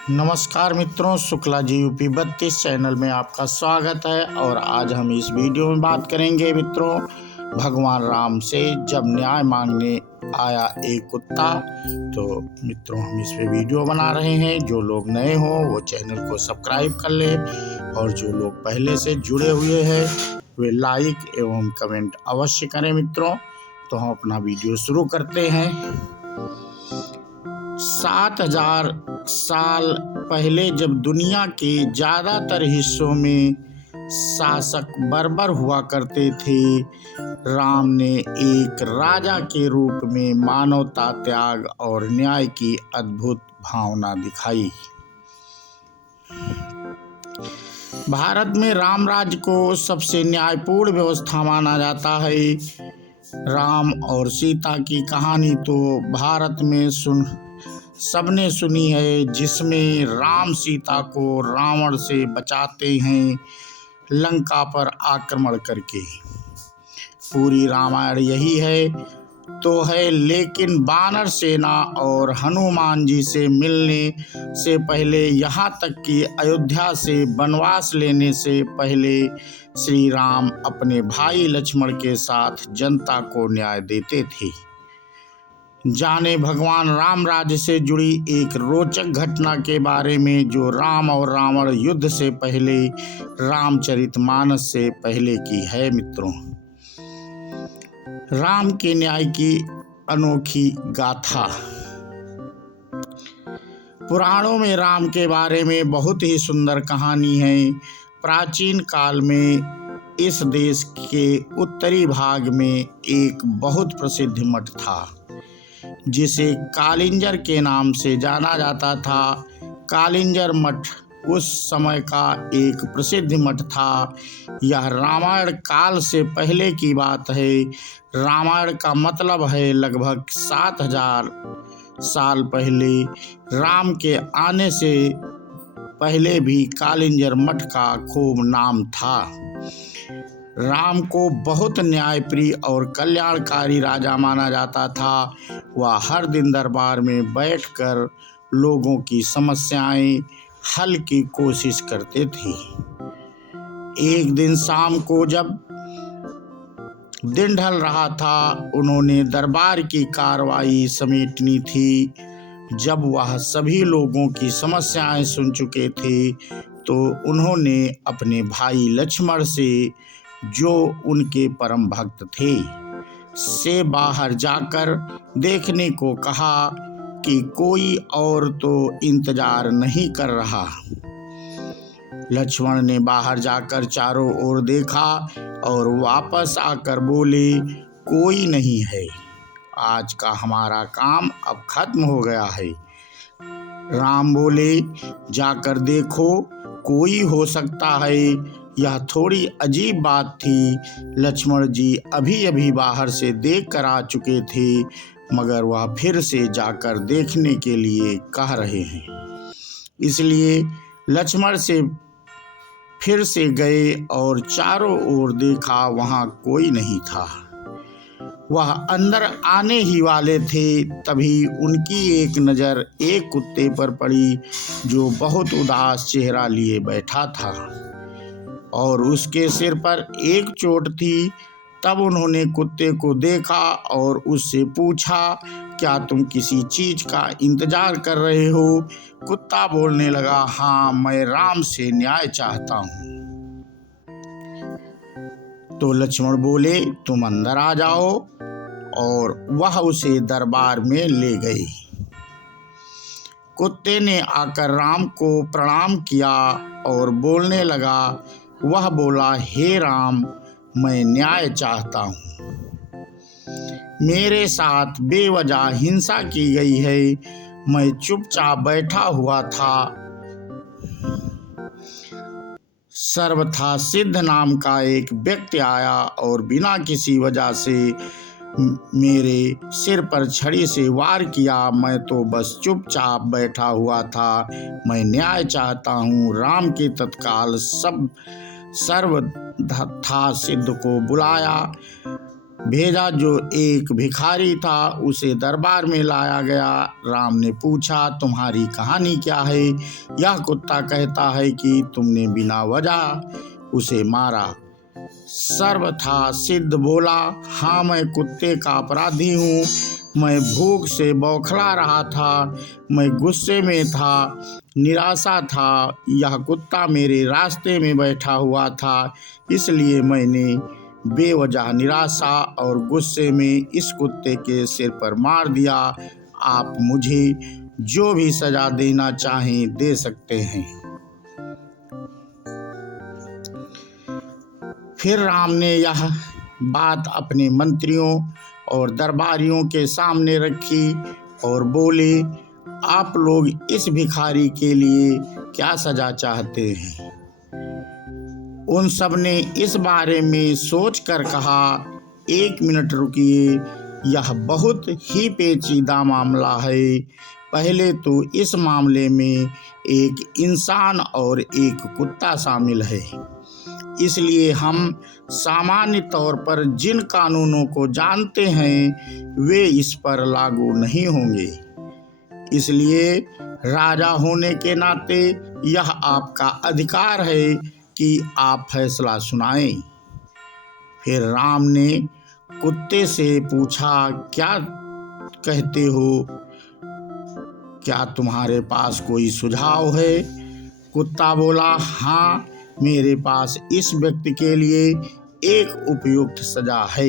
नमस्कार मित्रों, Shukla ji UP 32 channel में आपका स्वागत है। और आज हम इस वीडियो में बात करेंगे मित्रों, भगवान राम से जब न्याय मांगने आया एक कुत्ता। तो मित्रों, हम इस पे वीडियो बना रहे हैं। जो लोग नए हो वो चैनल को सब्सक्राइब कर ले, और जो लोग पहले से जुड़े हुए हैं वे लाइक एवं कमेंट अवश्य करें मित्रों। तो हम अपना वीडियो शुरू करते हैं। 7000 साल पहले जब दुनिया के ज़्यादातर हिस्सों में शासक बर्बर हुआ करते थे, राम ने एक राजा के रूप में मानवता, त्याग और न्याय की अद्भुत भावना दिखाई। भारत में राम राज्य को सबसे न्यायपूर्ण व्यवस्था माना जाता है। राम और सीता की कहानी तो भारत में सबने सुनी है, जिसमें राम सीता को रावण से बचाते हैं लंका पर आक्रमण करके। पूरी रामायण यही है तो है, लेकिन वानर सेना और हनुमान जी से मिलने से पहले, यहाँ तक कि अयोध्या से वनवास लेने से पहले, श्री राम अपने भाई लक्ष्मण के साथ जनता को न्याय देते थे। जाने भगवान राम राज्य से जुड़ी एक रोचक घटना के बारे में, जो राम और रावण युद्ध से पहले, रामचरितमानस से पहले की है मित्रों। राम के न्याय की अनोखी गाथा। पुराणों में राम के बारे में बहुत ही सुंदर कहानी है। प्राचीन काल में इस देश के उत्तरी भाग में एक बहुत प्रसिद्ध मठ था, जिसे कालिंजर के नाम से जाना जाता था। कालिंजर मठ उस समय का एक प्रसिद्ध मठ था। यह रामायण काल से पहले की बात है। रामायण का मतलब है लगभग 7000 साल पहले। राम के आने से पहले भी कालिंजर मठ का खूब नाम था। राम को बहुत न्यायप्रिय और कल्याणकारी राजा माना जाता था। वह हर दिन दरबार में बैठकर लोगों की समस्याएं हल की कोशिश करते थे। एक दिन शाम को जब दिन ढल रहा था, उन्होंने दरबार की कार्रवाई समेटनी थी। जब वह सभी लोगों की समस्याएं सुन चुके थे, तो उन्होंने अपने भाई लक्ष्मण से, जो उनके परम भक्त थे, से बाहर जाकर देखने को कहा कि कोई और तो इंतजार नहीं कर रहा। लक्ष्मण ने बाहर जाकर चारों ओर देखा और वापस आकर बोले, कोई नहीं है, आज का हमारा काम अब खत्म हो गया है। राम बोले, जाकर देखो, कोई हो सकता है। यह थोड़ी अजीब बात थी। लक्ष्मण जी अभी अभी बाहर से देख कर आ चुके थे, मगर वह फिर से जाकर देखने के लिए कह रहे हैं। इसलिए लक्ष्मण से फिर से गए और चारों ओर देखा, वहाँ कोई नहीं था। वह अंदर आने ही वाले थे, तभी उनकी एक नज़र एक कुत्ते पर पड़ी, जो बहुत उदास चेहरा लिए बैठा था और उसके सिर पर एक चोट थी। तब उन्होंने कुत्ते को देखा और उससे पूछा, क्या तुम किसी चीज का इंतजार कर रहे हो? कुत्ता बोलने लगा, हाँ, मैं राम से न्याय चाहता हूँ। तो लक्ष्मण बोले, तुम अंदर आ जाओ, और वह उसे दरबार में ले गए। कुत्ते ने आकर राम को प्रणाम किया और बोलने लगा। वह बोला, हे राम, मैं न्याय चाहता हूँ। मेरे साथ बेवजह हिंसा की गई है। मैं चुपचाप बैठा हुआ था। सर्वथा सिद्ध नाम का एक व्यक्ति आया और बिना किसी वजह से मेरे सिर पर छड़ी से वार किया। मैं तो बस चुपचाप बैठा हुआ था। मैं न्याय चाहता हूँ। राम के तत्काल सर्वथा सिद्ध को बुलाया। भेजा जो एक भिखारी था उसे दरबार में लाया गया। राम ने पूछा, तुम्हारी कहानी क्या है? यह कुत्ता कहता है कि तुमने बिना वजह उसे मारा। सर्वथा सिद्ध बोला, हाँ मैं कुत्ते का अपराधी हूँ। मैं भूख से बौखला रहा था, मैं गुस्से में था, निराशा था। यह कुत्ता मेरे रास्ते में बैठा हुआ था, इसलिए मैंने बेवजह निराशा और गुस्से में इस कुत्ते के सिर पर मार दिया। आप मुझे जो भी सजा देना चाहें दे सकते हैं। फिर राम ने यह बात अपने मंत्रियों और दरबारियों के सामने रखी और बोले, आप लोग इस भिखारी के लिए क्या सजा चाहते हैं? उन सब ने इस बारे में सोच कर कहा, 1 मिनट रुकिए, यह बहुत ही पेचीदा मामला है। पहले तो इस मामले में एक इंसान और एक कुत्ता शामिल है, इसलिए हम सामान्य तौर पर जिन कानूनों को जानते हैं वे इस पर लागू नहीं होंगे। इसलिए राजा होने के नाते यह आपका अधिकार है कि आप फैसला सुनाएं। फिर राम ने कुत्ते से पूछा, क्या कहते हो? क्या तुम्हारे पास कोई सुझाव है? कुत्ता बोला, हाँ, मेरे पास इस व्यक्ति के लिए एक उपयुक्त सजा है।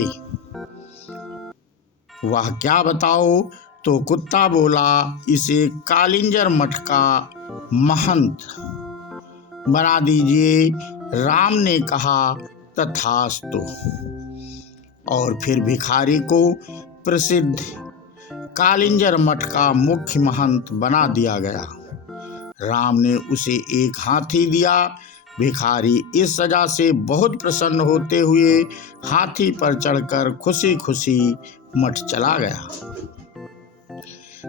वह क्या बताओ? तो कुत्ता बोला, इसे कालिंजर मठ का महंत बना दीजिए। राम ने कहा, तथास्तु। और फिर भिखारी को प्रसिद्ध कालिंजर मठ का मुख्य महंत बना दिया गया। राम ने उसे एक हाथी दिया। भिखारी इस सजा से बहुत प्रसन्न होते हुए हाथी पर चढ़कर खुशी खुशी मठ चला गया।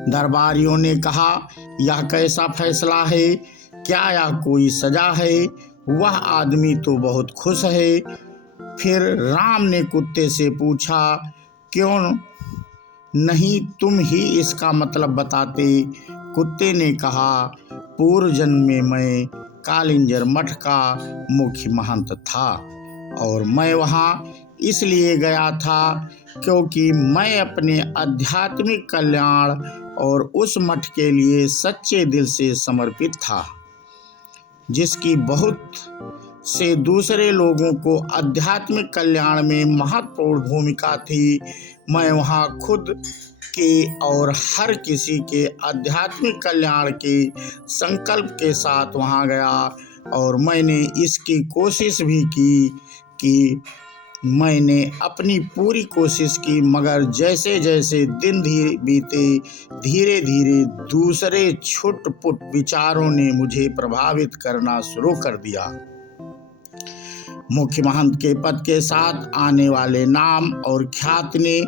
दरबारियों ने कहा, यह कैसा फैसला है? क्या यह कोई सजा है? वह आदमी तो बहुत खुश है। फिर राम ने कुत्ते से पूछा, क्यों नहीं तुम ही इसका मतलब बताते? कुत्ते ने कहा, पूर्व जन्म में मैं कालिंजर मठ का मुख्य महंत था और मैं वहाँ इसलिए गया था क्योंकि मैं अपने आध्यात्मिक कल्याण और उस मठ के लिए सच्चे दिल से समर्पित था, जिसकी बहुत से दूसरे लोगों को आध्यात्मिक कल्याण में महत्वपूर्ण भूमिका थी। मैं वहाँ खुद के और हर किसी के आध्यात्मिक कल्याण के संकल्प के साथ वहाँ गया और मैंने इसकी कोशिश भी की कि मैंने अपनी पूरी कोशिश की, मगर जैसे जैसे दिन बीते धीरे धीरे दूसरे छुट-पुट विचारों ने मुझे प्रभावित करना शुरू कर दिया। मुख्य महंत के पद के साथ आने वाले नाम और ख्याति ने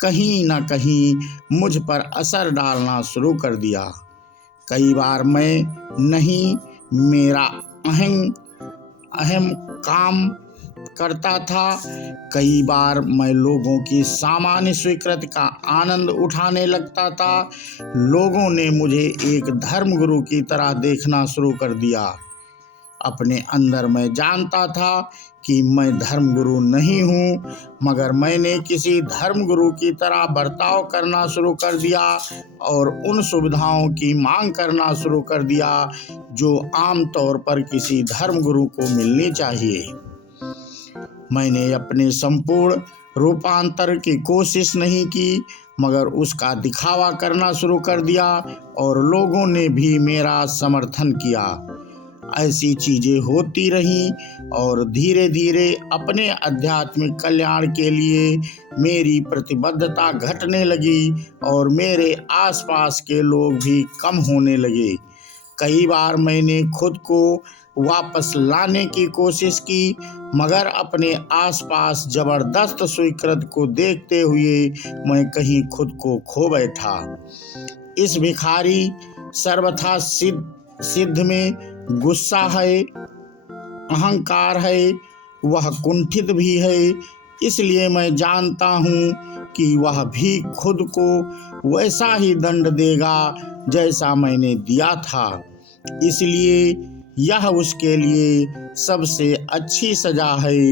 कहीं न कहीं मुझ पर असर डालना शुरू कर दिया। कई बार मैं नहीं, मेरा अहम काम करता था। कई बार मैं लोगों की सामान्य स्वीकृति का आनंद उठाने लगता था। लोगों ने मुझे एक धर्मगुरु की तरह देखना शुरू कर दिया। अपने अंदर मैं जानता था कि मैं धर्मगुरु नहीं हूँ, मगर मैंने किसी धर्मगुरु की तरह बर्ताव करना शुरू कर दिया और उन सुविधाओं की मांग करना शुरू कर दिया जो आमतौर पर किसी धर्मगुरु को मिलनी चाहिए। मैंने अपने संपूर्ण रूपांतर की कोशिश नहीं की, मगर उसका दिखावा करना शुरू कर दिया और लोगों ने भी मेरा समर्थन किया। ऐसी चीजें होती रहीं और धीरे धीरे अपने आध्यात्मिक कल्याण के लिए मेरी प्रतिबद्धता घटने लगी और मेरे आसपास के लोग भी कम होने लगे। कई बार मैंने खुद को वापस लाने की कोशिश की, मगर अपने आसपास जबरदस्त स्वीकृति को देखते हुए मैं कहीं खुद को खो बैठा। इस भिखारी सर्वथा सिद्ध में गुस्सा है, अहंकार है, वह कुंठित भी है, इसलिए मैं जानता हूँ कि वह भी खुद को वैसा ही दंड देगा जैसा मैंने दिया था। इसलिए यह उसके लिए सबसे अच्छी सजा है।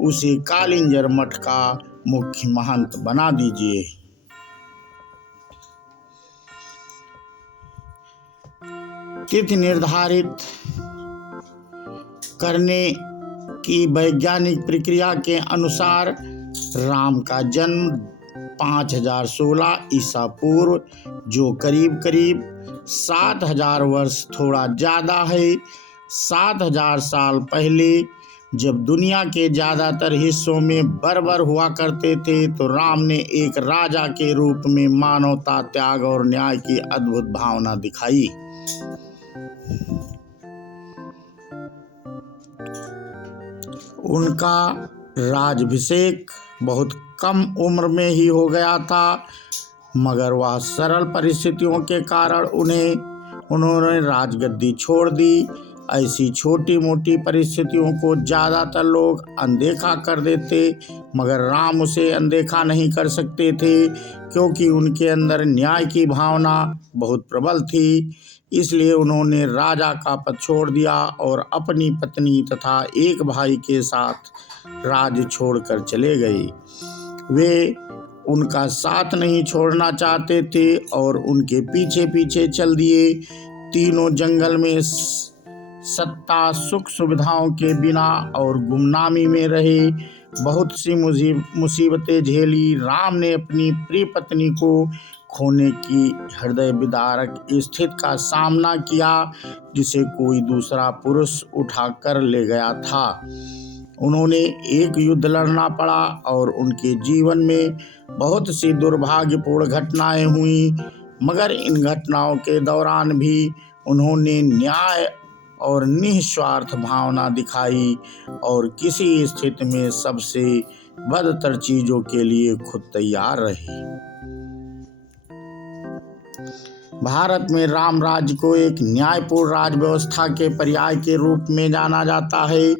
उसे कालिंजर मठ का मुख्य महंत बना दीजिए। तिथि निर्धारित करने की वैज्ञानिक प्रक्रिया के अनुसार राम का जन्म 5016 ईसा पूर्व, जो करीब करीब 7000 वर्ष थोड़ा ज़्यादा है, 7000 साल पहले जब दुनिया के ज़्यादातर हिस्सों में बर्बर हुआ करते थे, तो राम ने एक राजा के रूप में मानवता, त्याग और न्याय की अद्भुत भावना दिखाई। उनका राज्याभिषेक बहुत कम उम्र में ही हो गया था, मगर वह सरल परिस्थितियों के कारण उन्होंने राजगद्दी छोड़ दी। ऐसी छोटी मोटी परिस्थितियों को ज़्यादातर लोग अनदेखा कर देते, मगर राम उसे अनदेखा नहीं कर सकते थे, क्योंकि उनके अंदर न्याय की भावना बहुत प्रबल थी। इसलिए उन्होंने राजा का पद छोड़ दिया और अपनी पत्नी तथा एक भाई के साथ राज्य छोड़कर चले गए। वे उनका साथ नहीं छोड़ना चाहते थे और उनके पीछे पीछे चल दिए। तीनों जंगल में सत्ता सुख सुविधाओं के बिना और गुमनामी में रहे, बहुत सी मुसीबतें झेली। राम ने अपनी प्रिय पत्नी को खोने की हृदय विदारक स्थिति का सामना किया, जिसे कोई दूसरा पुरुष उठा कर ले गया था। उन्होंने एक युद्ध लड़ना पड़ा और उनके जीवन में बहुत सी दुर्भाग्यपूर्ण घटनाएं हुई, मगर इन घटनाओं के दौरान भी उन्होंने न्याय और निस्वार्थ भावना दिखाई और किसी स्थिति में सबसे बदतर चीजों के लिए खुद तैयार रहे। भारत में राम राज्य को एक न्यायपूर्ण राज व्यवस्था के पर्याय के रूप में जाना जाता है।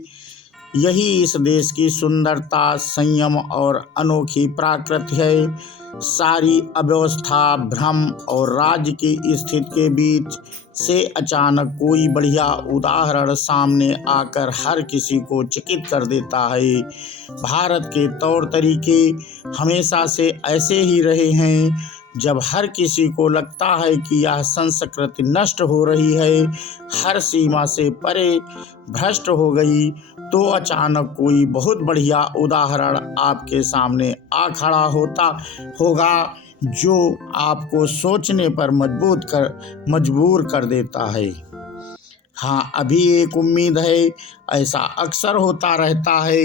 यही इस देश की सुंदरता, संयम और अनोखी प्रकृति है। सारी अव्यवस्था, भ्रम और राज्य की स्थिति के बीच से अचानक कोई बढ़िया उदाहरण सामने आकर हर किसी को चकित कर देता है। भारत के तौर तरीके हमेशा से ऐसे ही रहे हैं। जब हर किसी को लगता है कि यह संस्कृति नष्ट हो रही है, हर सीमा से परे भ्रष्ट हो गई, तो अचानक कोई बहुत बढ़िया उदाहरण आपके सामने आ खड़ा होगा, जो आपको सोचने पर मजबूर कर देता है। हाँ, अभी एक उम्मीद है। ऐसा अक्सर होता रहता है,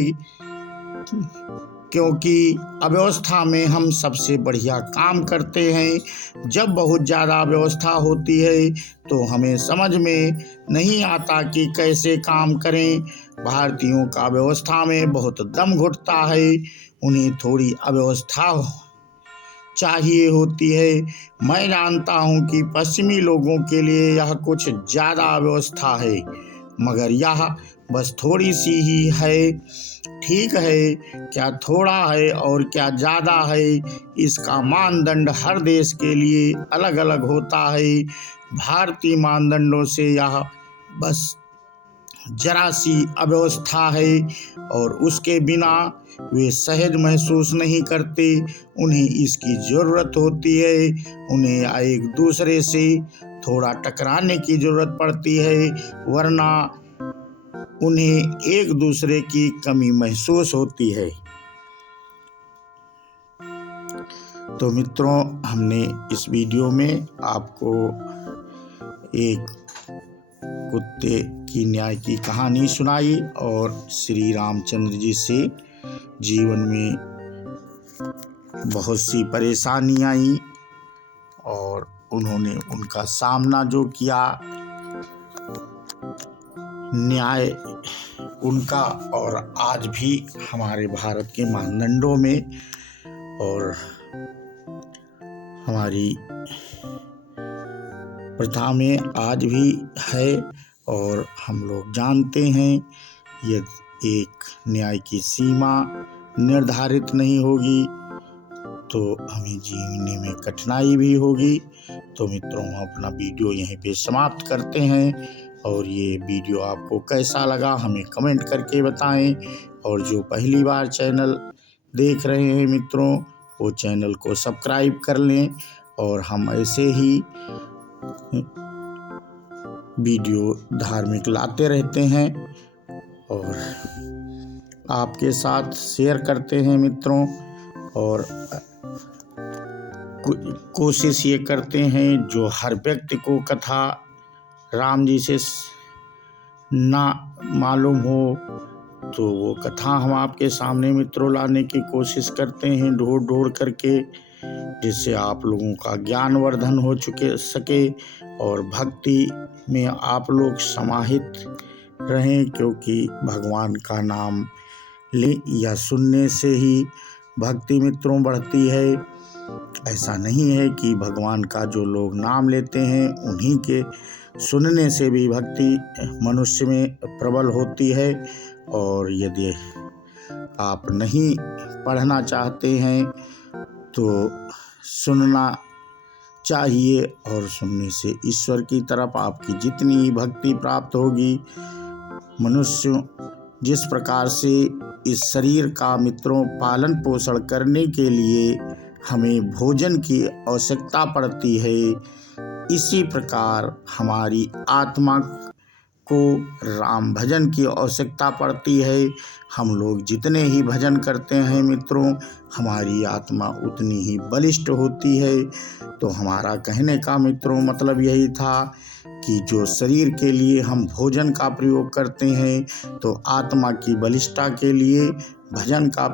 क्योंकि अव्यवस्था में हम सबसे बढ़िया काम करते हैं। जब बहुत ज़्यादा अव्यवस्था होती है तो हमें समझ में नहीं आता कि कैसे काम करें। भारतीयों का व्यवस्था में बहुत दम घुटता है। उन्हें थोड़ी अव्यवस्था चाहिए होती है। मैं जानता हूँ कि पश्चिमी लोगों के लिए यह कुछ ज़्यादा अव्यवस्था है, मगर यह बस थोड़ी सी ही है। ठीक है, क्या थोड़ा है और क्या ज़्यादा है, इसका मानदंड हर देश के लिए अलग अलग होता है। भारतीय मानदंडों से यह बस जरा सी अव्यवस्था है और उसके बिना वे सहज महसूस नहीं करते। उन्हें इसकी ज़रूरत होती है। उन्हें एक दूसरे से थोड़ा टकराने की ज़रूरत पड़ती है, वरना उन्हें एक दूसरे की कमी महसूस होती है। तो मित्रों, हमने इस वीडियो में आपको एक कुत्ते की न्याय की कहानी सुनाई और श्री रामचंद्र जी से जीवन में बहुत सी परेशानी आई और उन्होंने उनका सामना जो किया, न्याय उनका और आज भी हमारे भारत के मानदंडों में और हमारी प्रथा में आज भी है। और हम लोग जानते हैं, ये एक न्याय की सीमा निर्धारित नहीं होगी तो हमें जीने में कठिनाई भी होगी। तो मित्रों, हम अपना वीडियो यहीं पे समाप्त करते हैं और ये वीडियो आपको कैसा लगा हमें कमेंट करके बताएं। और जो पहली बार चैनल देख रहे हैं मित्रों, वो चैनल को सब्सक्राइब कर लें और हम ऐसे ही वीडियो धार्मिक लाते रहते हैं और आपके साथ शेयर करते हैं मित्रों। और कोशिश ये करते हैं जो हर व्यक्ति को कथा राम जी से ना मालूम हो तो वो कथा हम आपके सामने मित्रों लाने की कोशिश करते हैं ढूंढ करके, जिससे आप लोगों का ज्ञानवर्धन हो सके और भक्ति में आप लोग समाहित रहें। क्योंकि भगवान का नाम ले या सुनने से ही भक्ति मित्रों बढ़ती है। ऐसा नहीं है कि भगवान का जो लोग नाम लेते हैं उन्हीं के सुनने से भी भक्ति मनुष्य में प्रबल होती है। और यदि आप नहीं पढ़ना चाहते हैं तो सुनना चाहिए और सुनने से ईश्वर की तरफ आपकी जितनी भक्ति प्राप्त होगी। मनुष्य जिस प्रकार से इस शरीर का मित्रों पालन पोषण करने के लिए हमें भोजन की आवश्यकता पड़ती है, इसी प्रकार हमारी आत्मा को राम भजन की आवश्यकता पड़ती है। हम लोग जितने ही भजन करते हैं मित्रों, हमारी आत्मा उतनी ही बलिष्ठ होती है। तो हमारा कहने का मित्रों मतलब यही था कि जो शरीर के लिए हम भोजन का प्रयोग करते हैं तो आत्मा की बलिष्ठता के लिए भजन का